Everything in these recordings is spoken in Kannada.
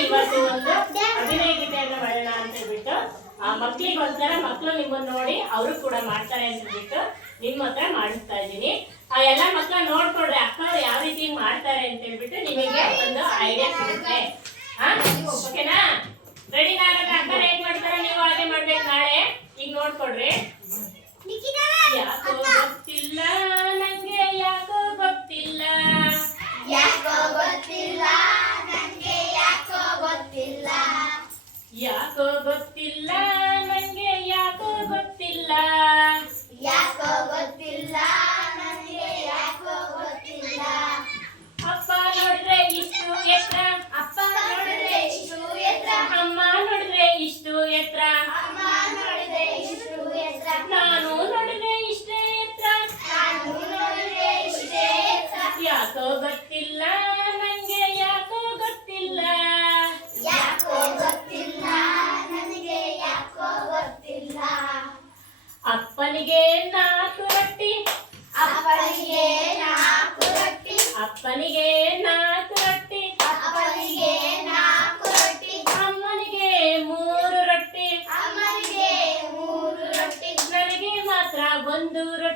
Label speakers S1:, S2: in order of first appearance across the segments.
S1: ಇವತ್ತು ಒಂದು ಅಭಿನಯ ಗೀತೆಯನ್ನು ಮಾಡೋಣ ಅಂತ ಹೇಳ್ಬಿಟ್ಟು, ಆ ಮಕ್ಳಿಗೋಸ್ಕರ ಮಕ್ಕಳು ನಿಮ್ಮನ್ನ ನೋಡಿ ಅವರು ಕೂಡ ಮಾಡ್ತಾರೆ ಅಂತ ಹೇಳ್ಬಿಟ್ಟು ನಿಮ್ಮ ಹತ್ರ ಮಾಡಿಸ್ತಾ ಇದ್ದೀನಿ. ಆ ಎಲ್ಲ ಮಕ್ಕಳ ನೋಡ್ಕೊಡ್ರಿ ಅಕ್ಕ ಅವ್ರು ಯಾವ ರೀತಿ ಮಾಡ್ತಾರೆ ಅಂತ ಹೇಳ್ಬಿಟ್ಟು ನಿಮಗೆ ಒಂದು ಐಡಿಯಾ ಸಿಗುತ್ತೆ. ಹಾ? ಓಕೆನಾ? ರೆಡಿ ನಾರಾಗ ಅಕ್ಕ ಏನ್ ಮಾಡ್ತಾರೆ? ನೀವು ಹಾಗೆ ಮಾಡ್ಬೇಕು ನಾಳೆ. ಈಗ ನೋಡ್ಕೊಡ್ರಿ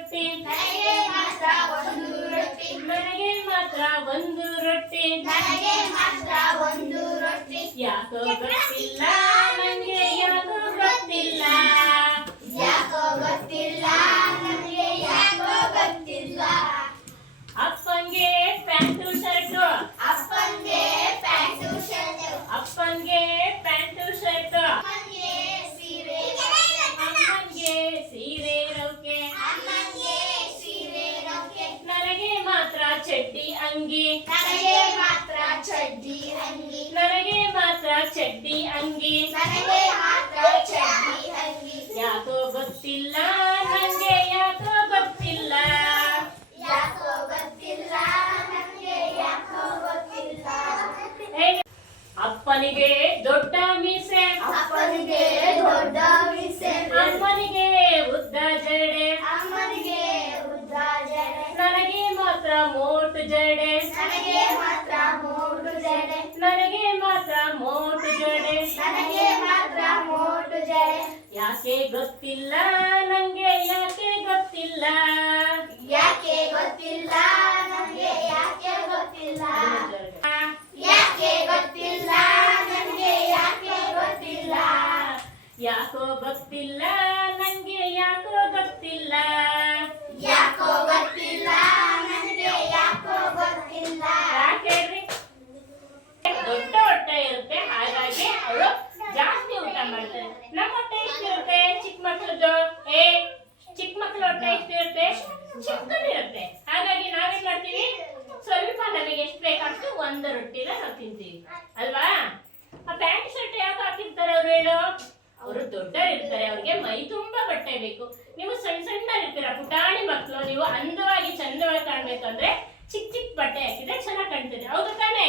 S1: ರೊಟ್ಟಿ. ನನಗೆ ಮಾತ್ರ ಒಂದು ರೊಟ್ಟಿ.
S2: ನನಗೆ ಮಾತ್ರ ಒಂದು ರೊಟ್ಟಿ.
S1: ನನಗೆ ಮಾತ್ರ ಒಂದು ರೊಟ್ಟಿ. ಯಾಕೋ ಗೊತ್ತಿಲ್ಲ. ಅಂಗಿ
S2: ನನಗೆ ಮಾತ್ರ ಚಡ್ಡಿ ಅಂಗಿ
S1: ನನಗೆ ಮಾತ್ರ ಚಡ್ಡಿ ಅಂಗಿ
S2: ನನಗೆ ಮಾತ್ರ ಚಡ್ಡಿ ಅಂಗಿ
S1: ಯಾಕೋ ಗೊತ್ತಿಲ್ಲ ನಂಗೆ ಯಾಕೋ ಗೊತ್ತಿಲ್ಲ
S2: ಯಾಕೋ ಗೊತ್ತಿಲ್ಲ ನನಗೆ ಯಾಕೋ ಗೊತ್ತಿಲ್ಲ
S1: ಹೇಗೆ? ಅಪ್ಪನಿಗೆ ದೊಡ್ಡ ಮೀಸೆ
S2: ಅಪ್ಪನಿಗೆ ದೊಡ್ಡ ಮೀಸೆ
S1: ಅಮ್ಮನಿಗೆ ಉದ್ದ ಜಡೆ
S2: ಅಮ್ಮನಿಗೆ ಉದ್ದ ಜಡೆ
S1: ನನಗೆ ಮಾತ್ರ ಮೋಟು ಜಡೆ.
S2: ನನಗೆ ಮಾತ್ರ ಮೋಟು ಜಡೆ.
S1: ನನಗೆ ಮಾತ್ರ ಮೋಟು ಜಡೆ.
S2: ನನಗೆ ಮಾತ್ರ ಮೋಟು ಜಡೆ.
S1: ಯಾಕೆ ಗೊತ್ತಿಲ್ಲ? ನಂಗೆ ಯಾಕೆ ಗೊತ್ತಿಲ್ಲ?
S2: ಯಾಕೆ ಗೊತ್ತಿಲ್ಲ? ನನಗೆ ಯಾಕೆ ಗೊತ್ತಿಲ್ಲ? ಯಾಕೆ ಗೊತ್ತಿಲ್ಲ? ನನಗೆ ಯಾಕೆ ಗೊತ್ತಿಲ್ಲ?
S1: ಯಾಕೋ ಗೊತ್ತಿಲ್ಲ ನಂಗೆ ಯಾಕೋ ಗೊತ್ತಿಲ್ಲ
S2: ಯಾಕೋ ಗೊತ್ತಿಲ್ಲ ನನಗೆ ಯಾಕೋ ಗೊತ್ತಿಲ್ಲ
S1: ಯಾಕೆ ಹೇಳ್ರಿ? ದೊಡ್ಡ ಹೊಟ್ಟೆ ಇರುತ್ತೆ ಹಾಗಾಗಿ ಅವರು ಜಾಸ್ತಿ ಊಟ ಮಾಡ್ತಾರೆ ನಮ್ಮ ಹೊಟ್ಟೆ ಎಷ್ಟಿರುತ್ತೆ ಚಿಕ್ಕ ಮಕ್ಳದ್ದು ಏ ಚಿಕ್ಕ ಮಕ್ಳ ಹೊಟ್ಟೆ ಎಷ್ಟಿರುತ್ತೆ ಚಿಕ್ಕದಿರುತ್ತೆ ಹಾಗಾಗಿ ನಾವೇನ್ ಮಾಡ್ತೀವಿ ಸ್ವಲ್ಪ ನಮಗೆ ಎಷ್ಟು ಬೇಕಾಷ್ಟು ಒಂದು ರೊಟ್ಟಿನ ನಾವು ತಿಂತೀವಿ. ಅಲ್ವಾ? ಆ ಪ್ಯಾಂಟ್ ಶರ್ಟ್ ಯಾಕೆ ಹಾಕಿರ್ತಾರೆ ಅವ್ರು ಹೇಳು? ಅವರು ದೊಡ್ಡ ಇರ್ತಾರೆ ಅವ್ರಿಗೆ ಮೈ ತುಂಬಾ ಬಟ್ಟೆ ಬೇಕು. ನೀವು ಸಣ್ಣ ಸಣ್ಣ ಇರ್ತೀರ ಪುಟಾಣಿ ಮಕ್ಕಳು ನೀವು ಅಂದವಾಗಿ ಚಂದವಾಗಿ ಕಾಣ್ಬೇಕು ಅಂದ್ರೆ ಚಿಕ್ಕ ಚಿಕ್ಕ ಬಟ್ಟೆ ಹಾಕಿದ್ರೆ ಚೆನ್ನಾಗಿ ಕಾಣ್ತದೆ. ಹೌದು ತಾನೇ?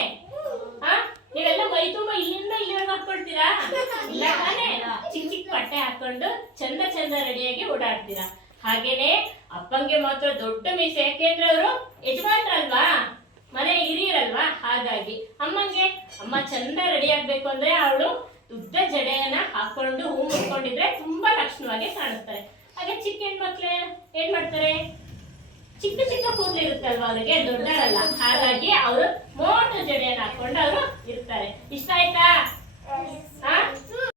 S1: ಹಾ ನೀವೆಲ್ಲ ಮೈ ತುಂಬಾ ಇಲ್ಲಿಂದ ಇಲ್ಲಿವರೆಗೆ ಹಾಕೊಳ್ತೀರಾ ಇಲ್ಲ ತಾನೇ? ಚಿಕ್ಕ ಚಿಕ್ಕ ಬಟ್ಟೆ ಹಾಕೊಂಡು ಚಂದ ಚಂದ ರೆಡಿಯಾಗಿ ಓಡಾಡ್ತೀರಾ. ಹಾಗೇನೆ ಅಪ್ಪಂಗೆ ಮಾತ್ರ ದೊಡ್ಡ ಮೀಸೆ. ಯಾಕೆಂದ್ರೆ ಅವರು ಯಜಮಾನ್ರಲ್ವಾ ಮನೆ ಹಿರಿಯರಲ್ವಾ ಹಾಗಾಗಿ ಅಮ್ಮಂಗೆ ಅಮ್ಮ ಚಂದ ರೆಡಿ ಆಗ್ಬೇಕು ಅಂದ್ರೆ ಅವಳು ಉದ್ದ ಜಡೆಯನ್ನ ಹಾಕೊಂಡು ಹೂ ಮುಟ್ಕೊಂಡಿದ್ರೆ ತುಂಬಾ ಲಕ್ಷಣವಾಗಿ ಕಾಣಿಸ್ತಾರೆ ಹಾಗೆ ಚಿಕ್ಕ ಹೆಣ್ಮಕ್ಳೆ ಏನ್ ಮಾಡ್ತಾರೆ? ಚಿಕ್ಕ ಚಿಕ್ಕ ಕೂದಲು ಇರುತ್ತಲ್ವಾ ಅವ್ರಿಗೆ? ದೊಡ್ಡವರಲ್ಲ ಹಾಗಾಗಿ ಅವರು ಮೋಟು ಜಡೆಯನ್ನ ಹಾಕೊಂಡು ಅವರು ಇರ್ತಾರೆ. ಇಷ್ಟ ಆಯ್ತಾ?